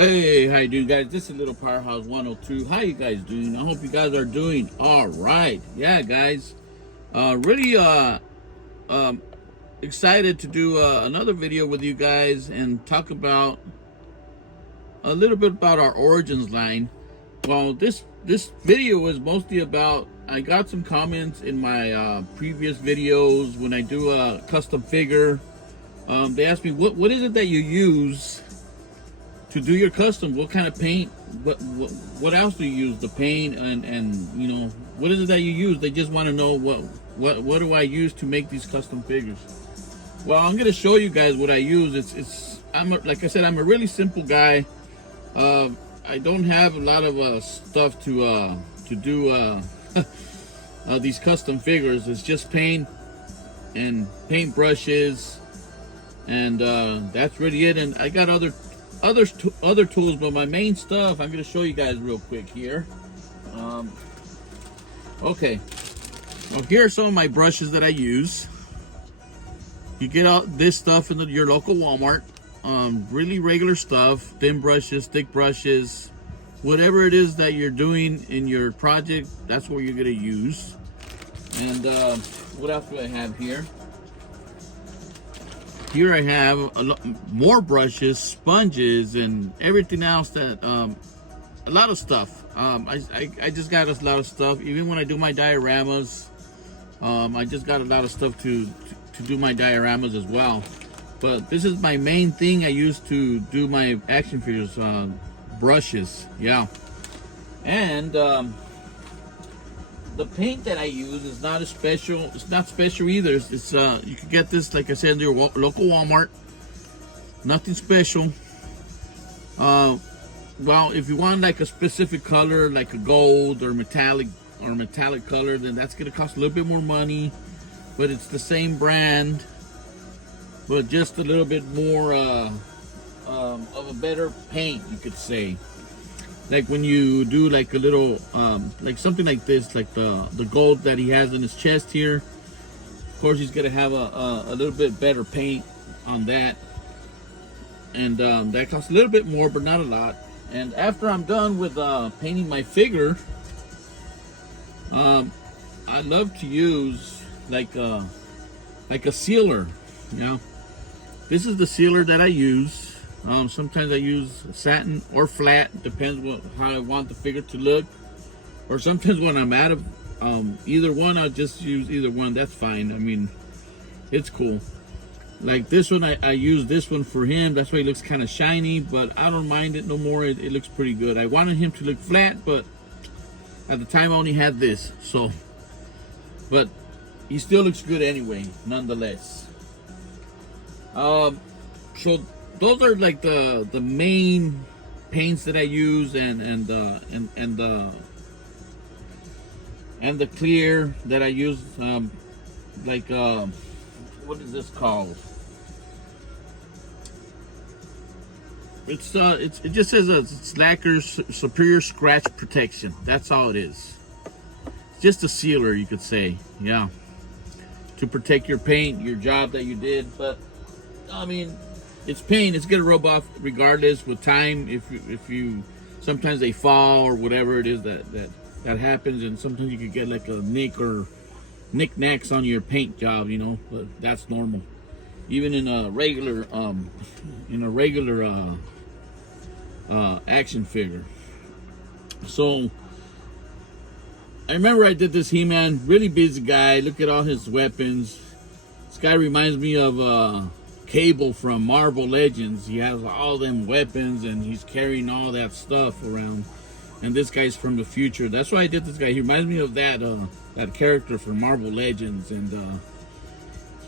Hey, how you doing, guys? This is Little Powerhouse 102. How you guys doing? I hope you guys are doing all right. Yeah, guys. Really um excited to do another video with you guys and talk about a little bit about our Origins line. Well, this video is mostly about, I got some comments in my previous videos when I do a custom figure. They asked me what is it that you use to do your custom. What kind of paint, what else do you use? The paint and you know, what is it that you use? They just want to know what do I use to make these custom figures. Well, I'm gonna show you guys what I use. Like I said, I'm a really simple guy. I don't have a lot of stuff to do these custom figures. It's just paint and paint brushes, and that's really it. And I got other tools, but my main stuff I'm going to show you guys real quick here. Okay, well, here are some of my brushes that I use. You get out this stuff in your local Walmart. Really regular stuff, thin brushes, thick brushes, whatever it is that you're doing in your project, that's what you're going to use. And what else do I have here? Here I have more brushes, sponges, and everything else that, a lot of stuff. I just got a lot of stuff. Even when I do my dioramas, I just got a lot of stuff to do my dioramas as well. But this is my main thing I use to do my action figures, brushes, yeah. And the paint that I use is not special. It's not special either. It's you can get this, like I said, in your local Walmart. Nothing special. Well, if you want like a specific color, like a gold or metallic color, then that's gonna cost a little bit more money. But it's the same brand, but just a little bit more of a better paint, you could say. Like when you do like a little, like something like this, like the gold that he has in his chest here. Of course, he's gonna have a little bit better paint on that, and that costs a little bit more, but not a lot. And after I'm done with painting my figure, I love to use like a sealer. You know, this is the sealer that I use. Sometimes I use satin or flat, depends how I want the figure to look. Or sometimes when I'm out of either one, I'll just use either one. That's fine. I mean, it's cool. Like this one, I use this one for him. That's why he looks kind of shiny, but I don't mind it no more. It looks pretty good. I wanted him to look flat, but at the time I only had this. So, but he still looks good anyway, nonetheless. So those are like the main paints that I use, and the clear that I use. What is this called? It just says it's lacquer superior scratch protection. That's all it is. It's just a sealer, you could say, yeah, to protect your paint, your job that you did. But I mean, it's paint. It's gonna rub off regardless with time. If you sometimes they fall or whatever it is that happens, and sometimes you could get like a nick or knickknacks on your paint job, you know. But that's normal, even in a regular action figure. So I remember I did this He-Man, really busy guy. Look at all his weapons. This guy reminds me of Cable from Marvel Legends. He has all them weapons and he's carrying all that stuff around. And this guy's from the future. That's why I did this guy. He reminds me of that character from Marvel Legends, and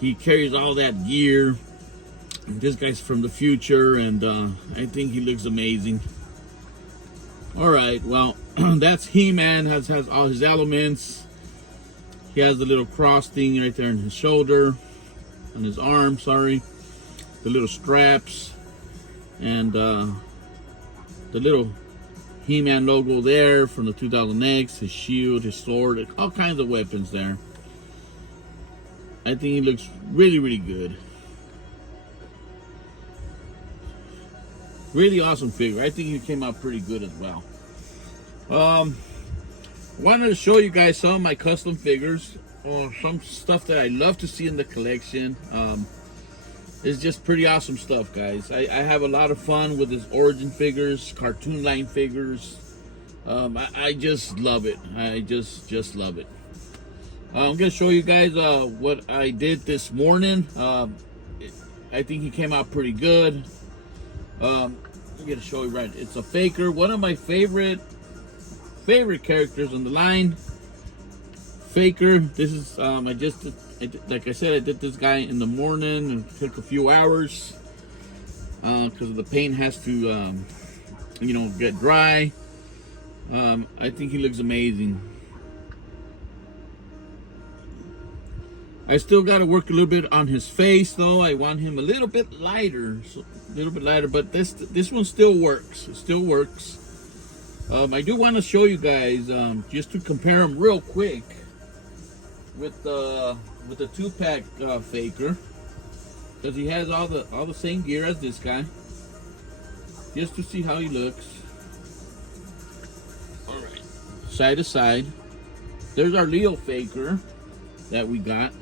he carries all that gear. And this guy's from the future, and I think he looks amazing. All right, well, that's He-Man. Has all his elements. He has the little cross thing right there on his shoulder, on his arm. Sorry. The little straps, and the little He-Man logo there from the 2000X, his shield, his sword, all kinds of weapons there. I think he looks really, really good. Really awesome figure. I think he came out pretty good as well. Wanted to show you guys some of my custom figures, or some stuff that I love to see in the collection. It's just pretty awesome stuff, guys. I have a lot of fun with his origin figures, cartoon line figures. I just love it. I just love it. I'm gonna show you guys what I did this morning. I think he came out pretty good. I'm gonna show you right. It's a faker. One of my favorite characters on the line. Faker. This is like I said, I did this guy in the morning and it took a few hours because the paint has to get dry. I think he looks amazing. I still got to work a little bit on his face though. I want him a little bit lighter, but this one still works. It still works. I do want to show you guys just to compare them real quick with the 2-pack faker, because he has all the same gear as this guy, just to see how he looks. All right, side to side. There's our Leo faker that we got.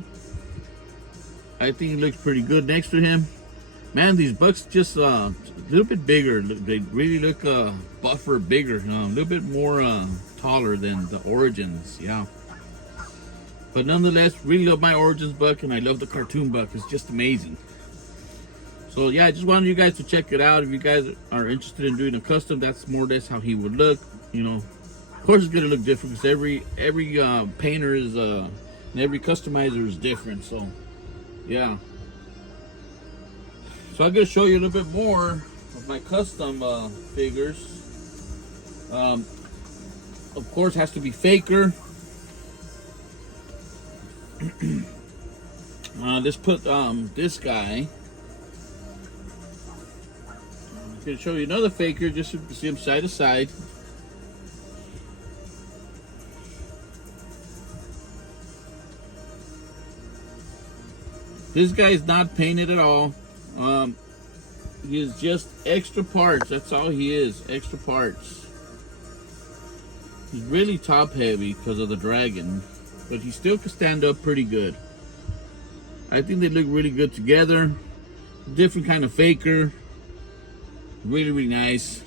I think he looks pretty good next to him. Man, these bucks just a little bit bigger. They really look buffer, bigger, a little bit more taller than the Origins. Yeah. But nonetheless, really love my Origins buck, and I love the cartoon buck. It's just amazing. So yeah, I just wanted you guys to check it out. If you guys are interested in doing a custom, that's more or less how he would look. Of course, it's gonna look different because every painter is and every customizer is different. So yeah. So I'm gonna show you a little bit more of my custom figures. Of course, has to be faker. Let's put this guy. I'm gonna show you another faker just to see him side to side. This guy is not painted at all. He is just extra parts. That's all he is, extra parts. He's really top heavy because of the dragon, but he still can stand up pretty good. I think they look really good together. Different kind of faker. Really nice.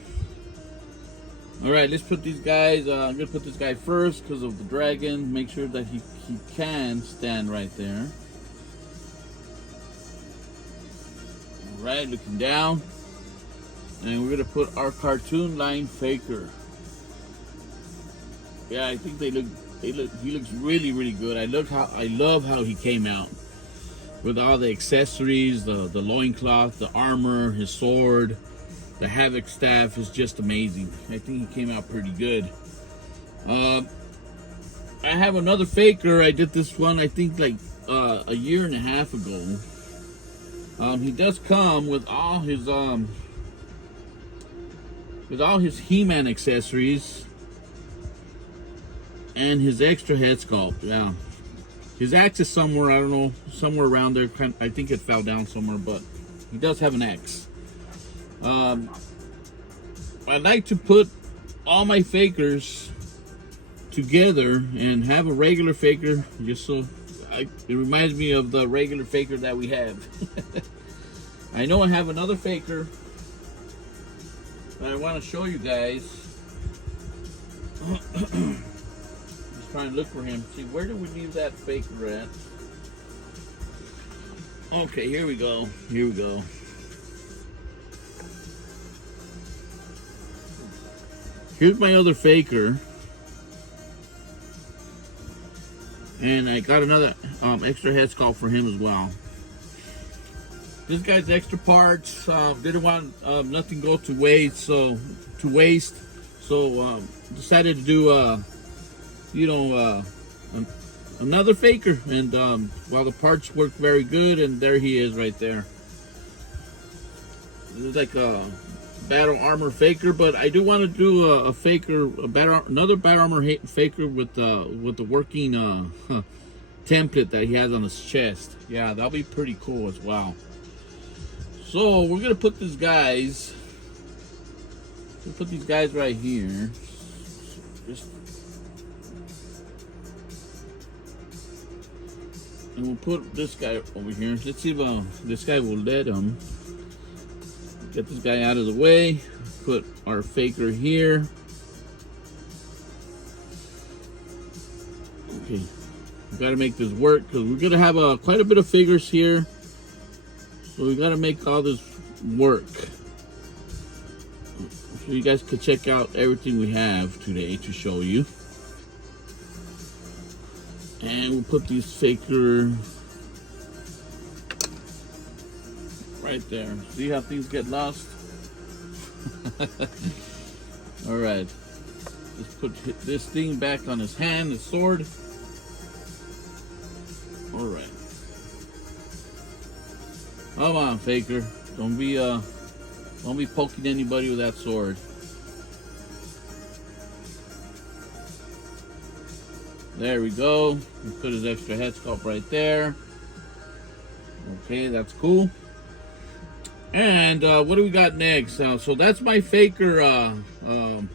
All right, let's put these guys. I'm gonna put this guy first because of the dragon. Make sure that he can stand right there. All right, looking down, and we're gonna put our cartoon line faker. Yeah, I think he looks really good. I love how he came out with all the accessories, the loincloth, the armor, his sword, the Havoc staff is just amazing. I think he came out pretty good. I have another faker. I did this one I think like a year and a half ago. He does come with all his He-Man accessories and his extra head sculpt. Yeah, his axe is somewhere, I don't know, somewhere around there. I think it fell down somewhere, but he does have an axe. I like to put all my fakers together and have a regular faker, just so it reminds me of the regular faker that we have. I know I have another faker that I want to show you guys. Just trying to look for him. See, where did we leave that faker at? Okay, here we go. Here we go. Here's my other faker. And I got another extra head sculpt for him as well. This guy's extra parts. Didn't want nothing go to waste, so decided to do another faker. And while the parts worked very good, and there he is right there. This is like a battle armor faker, but I do want to do a faker, another battle armor faker with the working template that he has on his chest. Yeah, that'll be pretty cool as well. So we're gonna put these guys We'll put these guys right here. Just, and we'll put this guy over here. Let's see if this guy will let him. Get this guy out of the way. Put our faker here. Okay, we gotta make this work because we're gonna have quite a bit of figures here. So we gotta make all this work. So you guys could check out everything we have today to show you. And we'll put these faker right there. See how things get lost? All right. Let's put this thing back on his hand, his sword. All right. Come on, faker. Don't be poking anybody with that sword. There we go. We put his extra head sculpt right there. Okay, that's cool. And what do we got next? So that's my faker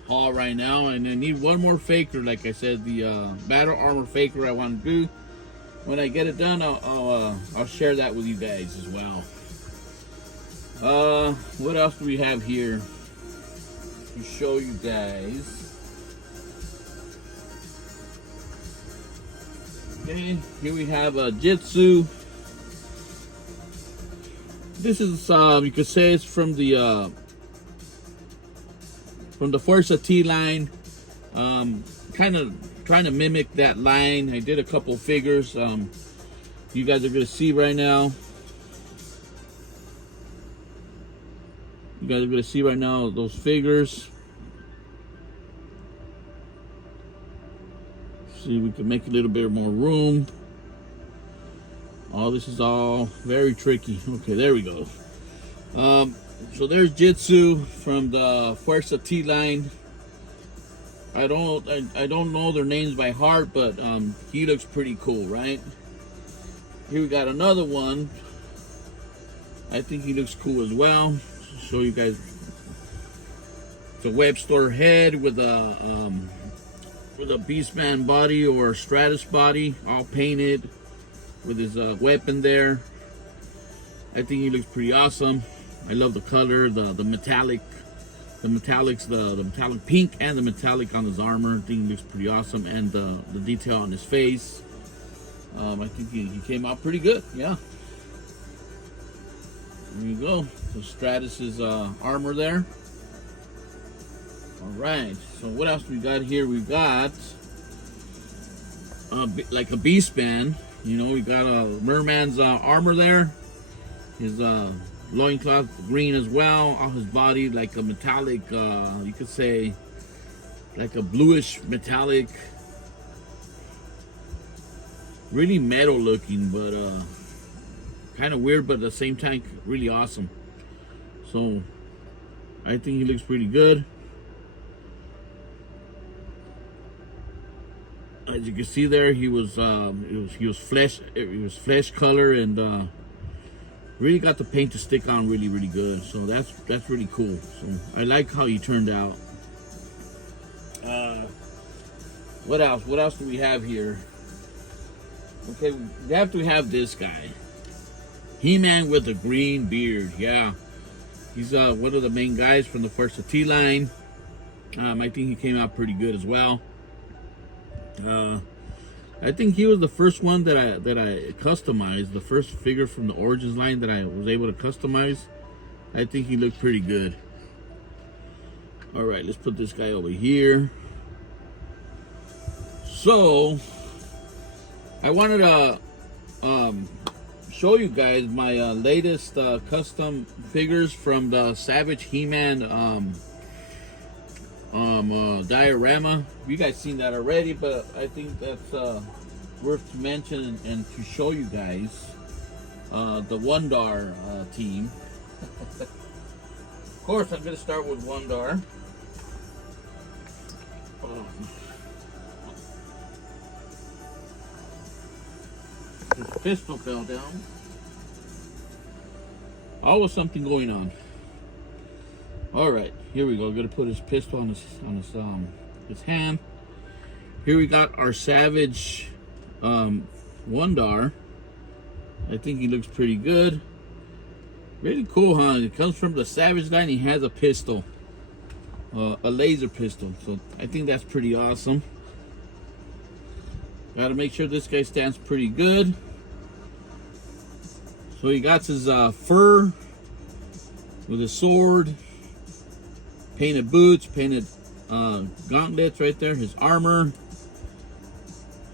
haul right now, and I need one more faker. Like I said, the battle armor faker I want to do. When I get it done, I'll share that with you guys as well. What else do we have here to show you guys? Okay, here we have a Jitsu. This is you could say it's from the Forza T line. Kind of trying to mimic that line. I did a couple figures. You guys are gonna see right now. You guys are gonna see right now those figures. See, we can make a little bit more room. Oh, this is all very tricky. Okay, there we go. So there's Jitsu from the Forza T line. I don't know their names by heart, but he looks pretty cool, right? Here we got another one. I think he looks cool as well. Show you guys. It's a Webster head with a Beastman body or Stratus body, all painted with his weapon there. I think he looks pretty awesome. I love the color, the metallic. The metallic pink and the metallic on his armor. I think he looks pretty awesome, and the detail on his face. I think he came out pretty good. Yeah. There you go. So Stratus's armor there. All right. So what else we got here? We got like a Beastman. You know, we got a Merman's armor there. His loincloth green as well. On his body like a metallic, you could say like a bluish metallic. Really metal looking, but kind of weird, but at the same time really awesome. So I think he looks pretty good. As you can see there, he was flesh color, and really got the paint to stick on really good. So that's really cool. So I like how he turned out. What else do we have here? Okay, we have to have this guy, He-Man with the green beard. Yeah, he's one of the main guys from the Forza T line. I think he came out pretty good as well. I think he was the first one that I customized, the first figure from the Origins line that I was able to customize. I think he looked pretty good. All right, let's put this guy over here. So I wanted to show you guys my latest custom figures from the Savage He-Man diorama. You guys seen that already, but I think that's worth to mention and to show you guys the Wondar team. Of course, I'm going to start with Wondar. His pistol fell down. Always something going on. All right, here we go. Gonna put his pistol on his hand. Here we got our Savage Wondar. I think he looks pretty good. Really cool, huh? It comes from the Savage line. He has a pistol, a laser pistol. So I think that's pretty awesome. Got to make sure this guy stands pretty good. So he got his fur with his sword, painted boots, painted gauntlets right there. His armor,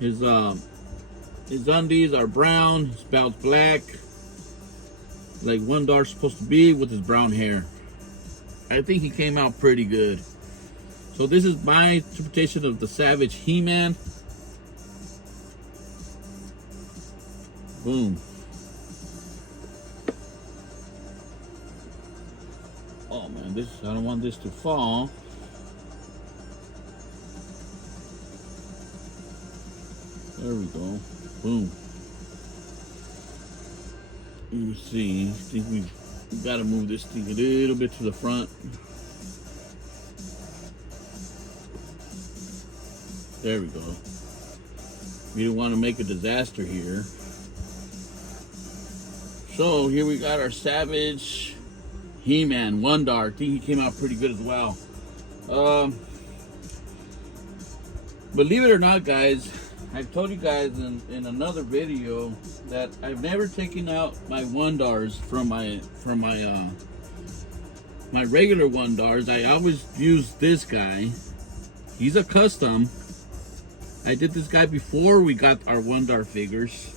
his undies are brown. His belt's black, like Wondar's supposed to be, with his brown hair. I think he came out pretty good. So this is my interpretation of the Savage He-Man. Boom. Oh man, I don't want this to fall. There we go. Boom. Let me see. I think we gotta move this thing a little bit to the front. There we go. We don't want to make a disaster here. So here we got our Savage He-Man Wondar. I think he came out pretty good as well. Believe it or not, guys, I've told you guys in another video that I've never taken out my Wondars from my regular Wondars. I always use this guy. He's a custom. I did this guy before we got our Wondar figures.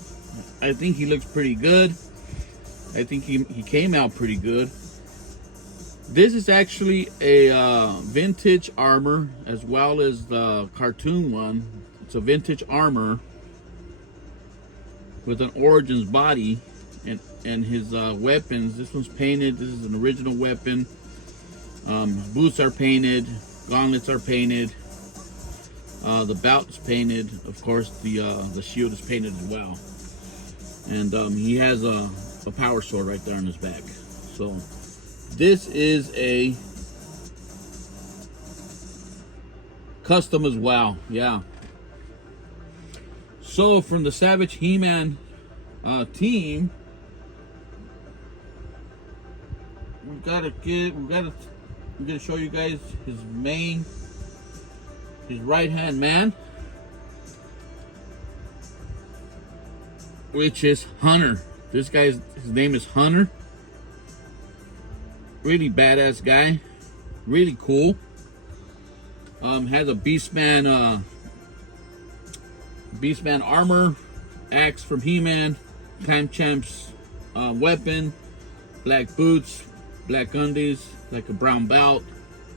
I think he looks pretty good. I think he came out pretty good. This is actually a vintage armor as well as the cartoon one. It's a vintage armor with an Origins body and his weapons. This one's painted. This is an original weapon. His boots are painted. Gauntlets are painted. The belt is painted. Of course, the shield is painted as well. And he has a power sword right there on his back. So this is a custom as well. Yeah. So from the Savage He-Man team, I'm gonna show you guys his right hand man, which is Hunter. This guy's, his name is Hunter. Really badass guy, really cool. Has a Beastman armor, axe from He-Man, Time Champ's weapon, black boots, black undies, like a brown belt,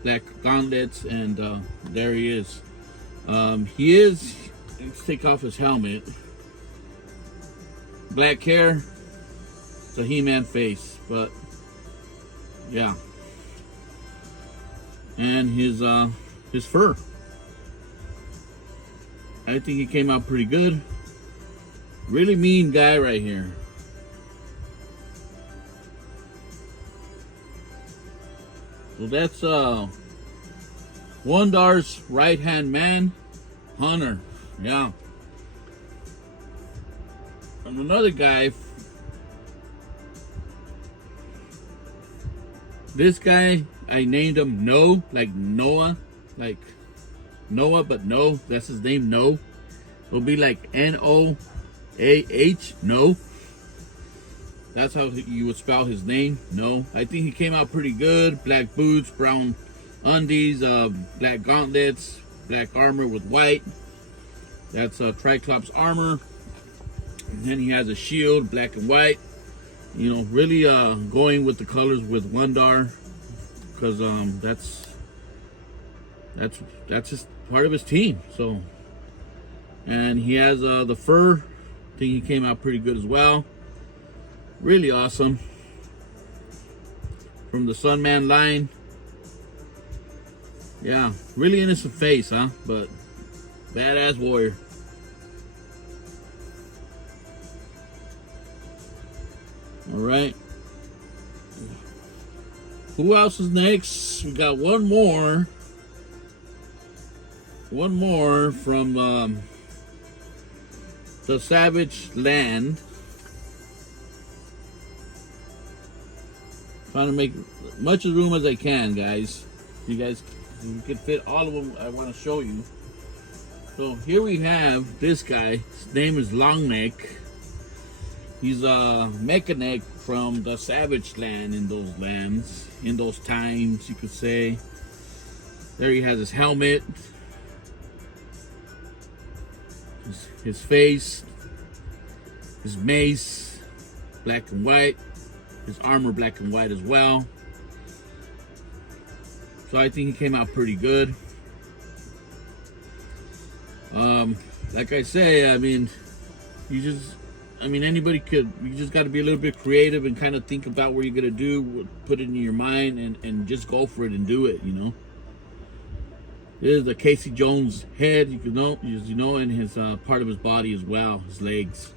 black gauntlets, and there he is. Let's take off his helmet. Black hair. It's a He-Man face, but yeah. And his fur. I think he came out pretty good. Really mean guy right here. So that's Wondar's right hand man, Hunter. Yeah. And another guy. This guy, I named him No, like Noah, like Noah, but no, that's his name, No. It'll be like N-O-A-H, No. That's how you would spell his name, No. I think he came out pretty good. Black boots, brown undies, black gauntlets, black armor with white. That's Triclops armor. And then he has a shield, black and white. You know, really going with the colors with Wondar, because that's just part of his team. So, and he has the fur. I think he came out pretty good as well. Really awesome. From the Sunman line. Yeah, really innocent face, huh? But badass warrior. All right. Who else is next? We got one more. One more from the Savage Land. Trying to make as much room as I can, guys. You guys, if you can fit all of them, I want to show you. So here we have this guy. His name is Longneck. He's a mechanic from the Savage Land in those lands, in those times, you could say. There he has his helmet, his face, his mace, black and white, his armor black and white as well. So I think he came out pretty good. Like I say, I mean, anybody could, you just got to be a little bit creative and kind of think about what you're going to do, put it in your mind, and just go for it and do it, you know. This is the Casey Jones head, you know, and his part of his body as well, his legs.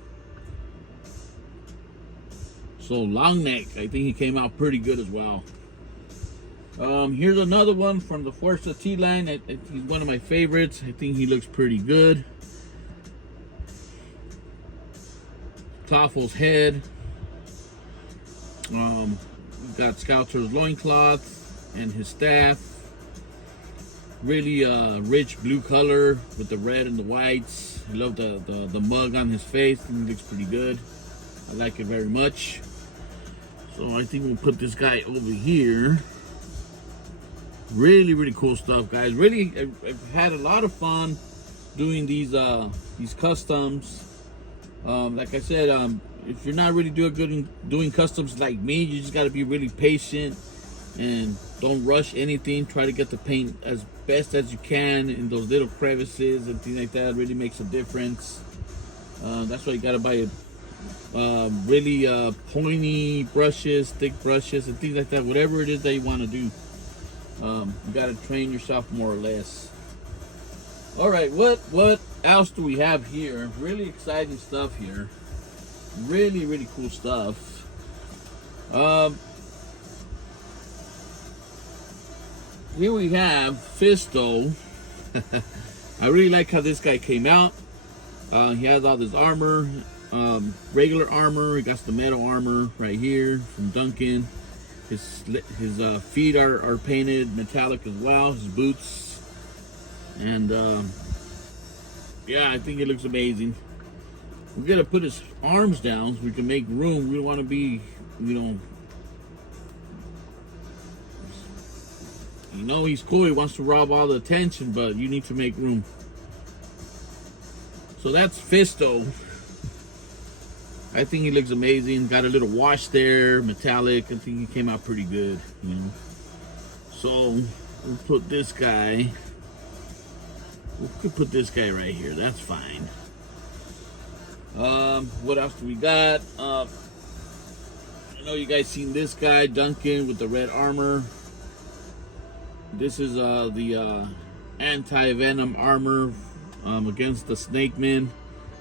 So Longneck, I think he came out pretty good as well. Here's another one from the Forza T line. He's one of my favorites. I think he looks pretty good. Clawful's head. Got Scouter's loincloth and his staff. Really rich blue color with the red and the whites. I love the mug on his face. I think it looks pretty good. I like it very much. So I think we'll put this guy over here. Really, really cool stuff, guys. Really, I've had a lot of fun doing these customs. Like I said, if you're not really doing customs like me, you just got to be really patient and don't rush anything. Try to get the paint as best as you can in those little crevices and things like that. It really makes a difference. That's why you got to buy really pointy brushes, thick brushes, and things like that. Whatever it is that you want to do, you got to train yourself more or less. All right, what else do we have here? Really exciting stuff here. Really, really cool stuff. Here we have Fisto. I really like how this guy came out. He has all this armor, regular armor. He got the metal armor right here from Duncan. His feet are painted metallic as well. His boots, and yeah, I think it looks amazing. We're gonna put his arms down so we can make room. We don't want to be, you know, he's cool. He wants to rob all the attention, but you need to make room. So that's Fisto. I think he looks amazing. Got a little wash there, metallic. I think he came out pretty good, you know. So we'll put this guy. We could put this guy right here. That's fine. What else do we got? I know you guys seen this guy, Duncan, with the red armor. This is the anti-venom armor against the Snake Man.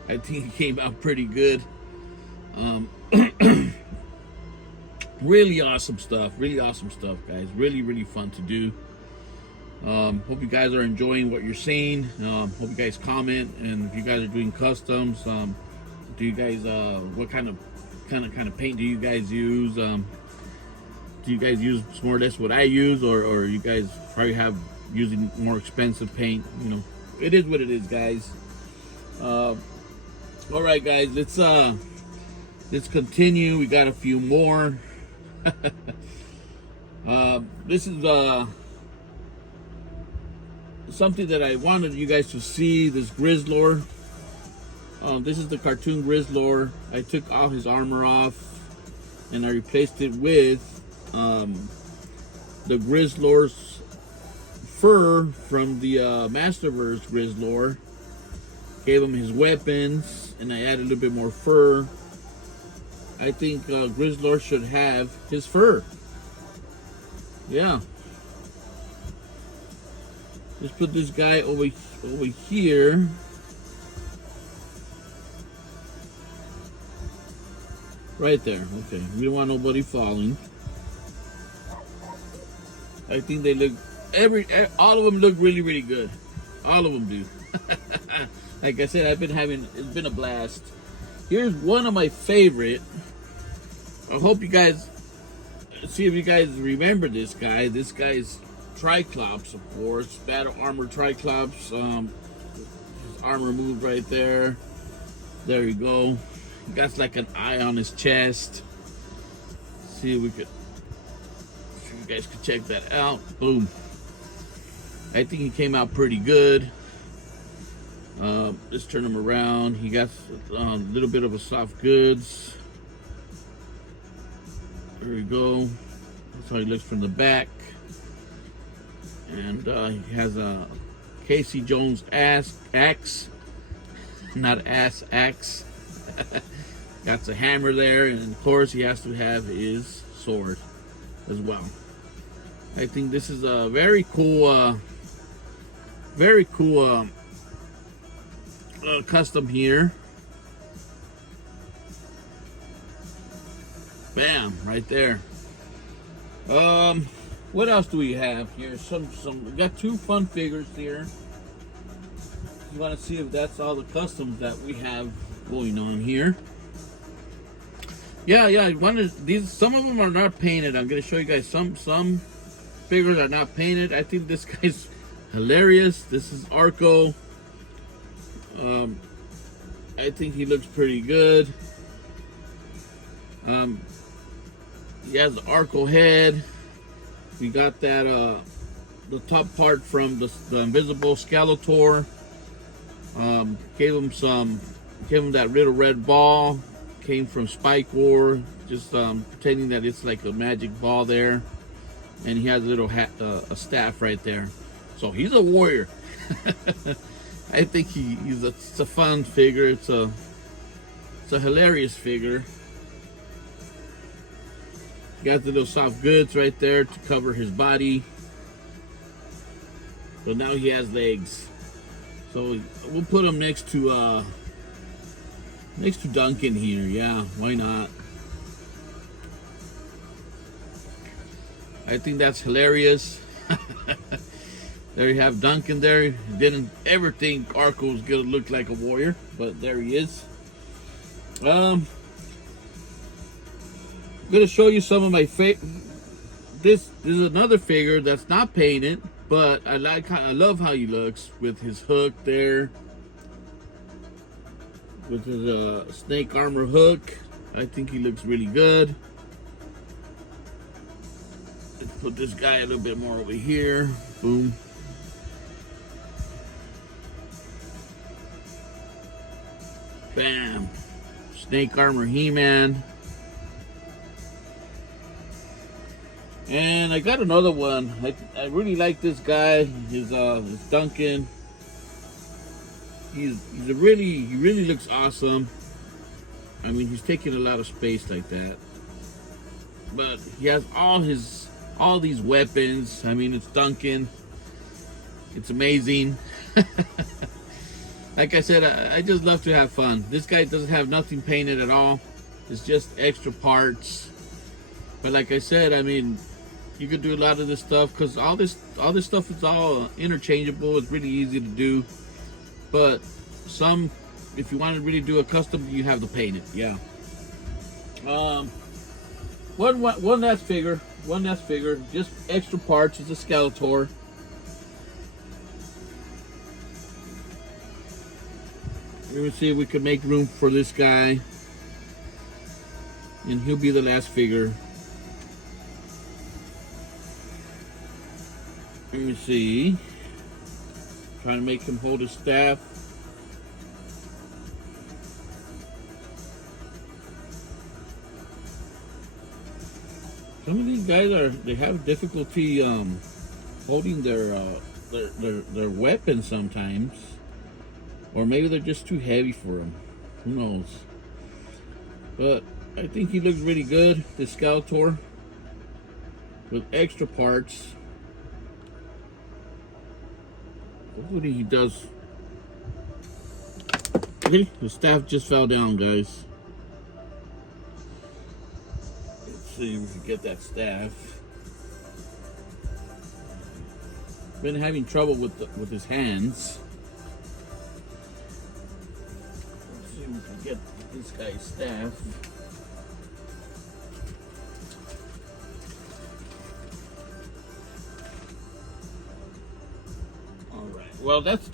I think it came out pretty good. Really awesome stuff. Really awesome stuff, guys. Really, really fun to do. Hope you guys are enjoying what you're seeing. Hope you guys comment, and if you guys are doing customs, do you guys what kind of paint do you guys use? Do you guys use more or less what I use, or you guys probably have using more expensive paint? You know, it is what it is, guys. All right, guys, let's continue. We got a few more. This is something that I wanted you guys to see. This Grizzlor. This is the cartoon Grizzlor. I took all his armor off and I replaced it with the Grizzlor's fur from the Masterverse Grizzlor. Gave him his weapons and I added a little bit more fur. I think Grizzlor should have his fur. Yeah. Let's put this guy over here. Right there. Okay. We don't want nobody falling. I think they look all of them look really good. All of them do. Like I said, it's been a blast. Here's one of my favorite. I hope you guys see if you guys remember this guy. This guy's Triclops, of course, battle armor Triclops. His armor moved right there. There you go. He got like an eye on his chest. See if you guys could check that out. Boom. I think he came out pretty good. Let's turn him around. He got a little bit of a soft goods. There we go. That's how he looks from the back. And he has a Casey Jones axe. Not axe. Got the hammer there, and of course he has to have his sword as well. I think this is a very cool custom here. Bam, right there. What else do we have here? We got two fun figures here. You want to see if that's all the customs that we have going on here. Yeah. Some of them are not painted. I'm gonna show you guys some figures are not painted. I think this guy's hilarious. This is Arco. I think he looks pretty good. He has the Arco head. We got that the top part from the Invisible Skeletor. Gave him that little red ball. Came from Spike War, just pretending that it's like a magic ball there. And he has a little a staff right there. So he's a warrior. I think it's a fun figure. It's a hilarious figure. Got the little soft goods right there to cover his body. So now he has legs. So we'll put him next to Duncan here. Yeah, why not? I think that's hilarious. There you have Duncan there. Didn't ever think Arco was gonna look like a warrior, but there he is. I'm gonna show you some of my this is another figure that's not painted, but I love how he looks with his hook there, with his snake armor hook. I think he looks really good. Let's put this guy a little bit more over here. Boom. Bam. Snake armor He-Man. And I got another one. I really like this guy. His Duncan. He really looks awesome. I mean, he's taking a lot of space like that. But he has all these weapons. I mean, it's Duncan. It's amazing. Like I said, I just love to have fun. This guy doesn't have nothing painted at all. It's just extra parts. But like I said, I mean, you could do a lot of this stuff because all this stuff is all interchangeable. It's really easy to do. But if you want to really do a custom, you have to paint it. Yeah. One last figure. Just extra parts. It's a Skeletor. Let me see if we can make room for this guy. And he'll be the last figure. Let me see. Trying to make him hold his staff. Some of these guys they have difficulty holding their weapons sometimes. Or maybe they're just too heavy for him. Who knows? But I think he looks really good, this Skeletor. With extra parts. Hopefully he does. Okay, the staff just fell down, guys. Let's see if we can get that staff. been having trouble with his hands. Let's see if we can get this guy's staff. All right. Well, that's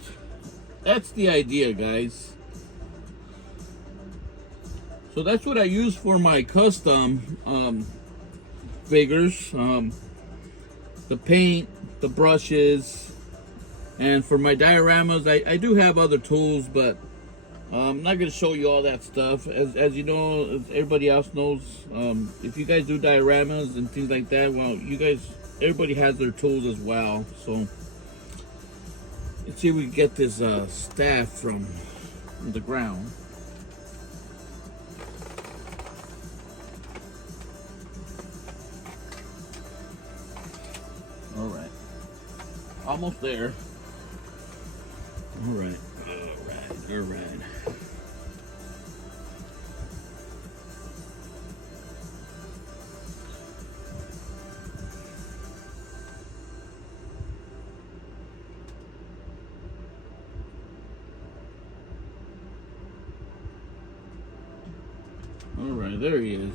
the idea, guys. So that's what I use for my custom figures. The paint, the brushes, and for my dioramas, I do have other tools, but I'm not going to show you all that stuff. As you know, as everybody else knows, if you guys do dioramas and things like that, well, everybody has their tools as well. So let's see if we can get this staff from the ground. All right, almost there. All right, all right. All right, there he is.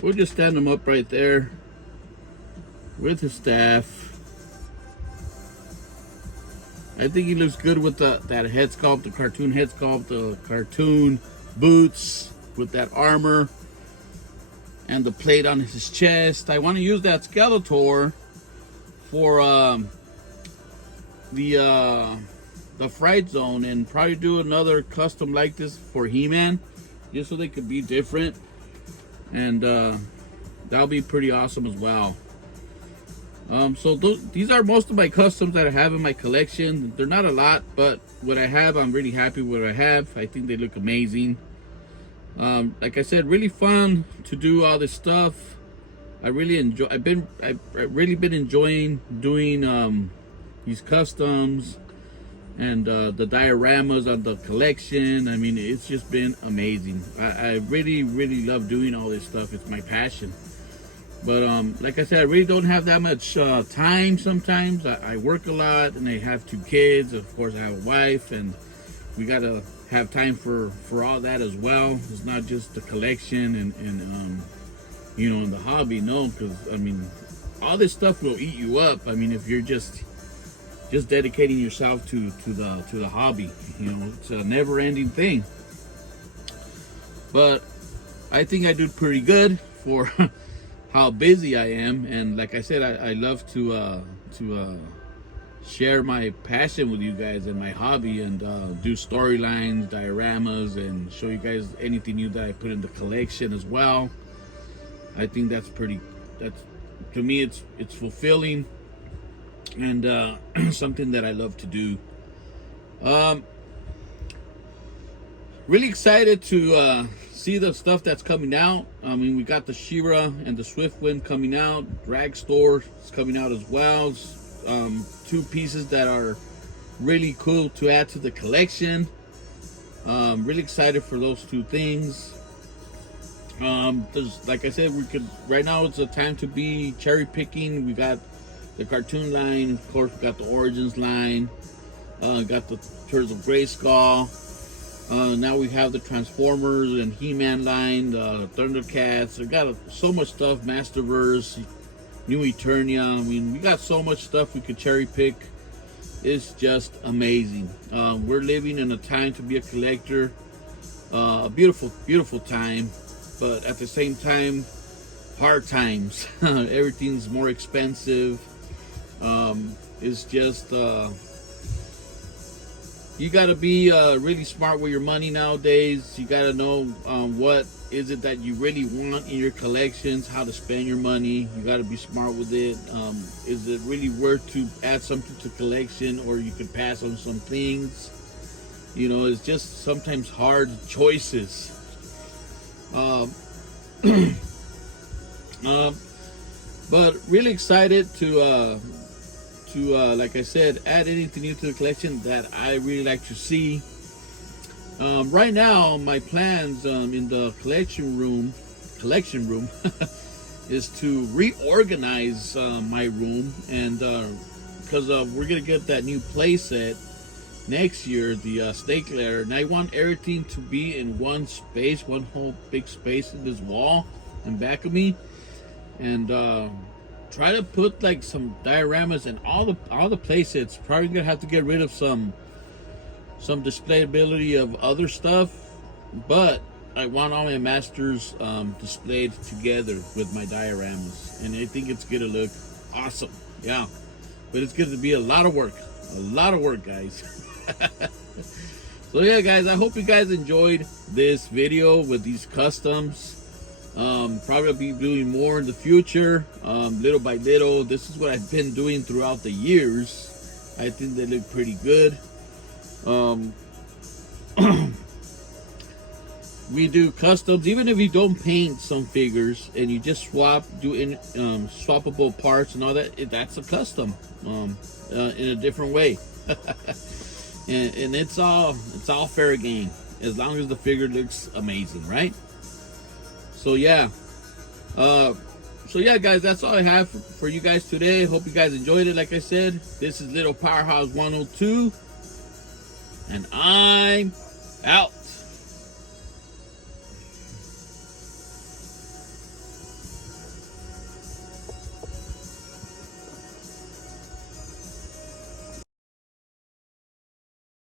We'll just stand him up right there with his staff. I think he looks good with that head sculpt, the cartoon head sculpt, the cartoon boots with that armor and the plate on his chest. I want to use that Skeletor for the Fright Zone, and probably do another custom like this for He-Man, just so they could be different, and that'll be pretty awesome as well. So these are most of my customs that I have in my collection. They're not a lot, but what I have, I'm really happy with what I have. I think they look amazing. Like I said, really fun to do all this stuff. I really enjoy. I've really been enjoying doing these customs and the dioramas on the collection. I mean, it's just been amazing. I really love doing all this stuff. It's my passion. But like I said, I really don't have that much time sometimes. I work a lot, and I have 2 kids. Of course, I have a wife, and we got to have time for all that as well. It's not just the collection and you know, and the hobby. No, because I mean, all this stuff will eat you up. I mean, if you're just dedicating yourself to the hobby, you know, it's a never-ending thing. But I think I did pretty good for how busy I am, and like I said, I love to share my passion with you guys and my hobby, and do storylines, dioramas, and show you guys anything new that I put in the collection as well. I think that's to me, it's fulfilling, and something that I love to do. Really excited to see the stuff that's coming out. I mean, we got the She-Ra and the Swiftwind coming out. Dragstore is coming out as well. 2 pieces that are really cool to add to the collection. Really excited for those 2 things. Like I said, right now it's a time to be cherry picking. We got the cartoon line, of course. We got the Origins line. Got the Turtles of Grayskull. Now we have the Transformers and He-Man line, the Thundercats. We got so much stuff, Masterverse, New Eternia. I mean, we got so much stuff we could cherry pick. It's just amazing. We're living in a time to be a collector. A beautiful, beautiful time, but at the same time, hard times. Everything's more expensive. It's just... you got to be really smart with your money nowadays. You got to know what is it that you really want in your collections, how to spend your money. You got to be smart with it. Is it really worth to add something to collection, or you could pass on some things? You know, it's just sometimes hard choices. But really excited to like I said, add anything new to the collection that I really like to see. Right now, my plans in the collection room is to reorganize my room and because we're gonna get that new play set next year, the snake lair, and I want everything to be in one space, one whole big space in this wall in back of me, and try to put like some dioramas and all the play sets. Probably gonna have to get rid of some displayability of other stuff, but I want all my masters displayed together with my dioramas, and I think it's gonna look awesome. Yeah, but it's gonna be a lot of work, guys. So yeah, guys, I hope you guys enjoyed this video with these customs. Probably I'll be doing more in the future, little by little. This is what I've been doing throughout the years. I think they look pretty good. We do customs, even if you don't paint some figures and you just swappable parts and all that. That's a custom in a different way. and it's all fair game as long as the figure looks amazing, right? So yeah, guys, that's all I have for you guys today. Hope you guys enjoyed it. Like I said, this is Little Powerhouse 102, and I'm out.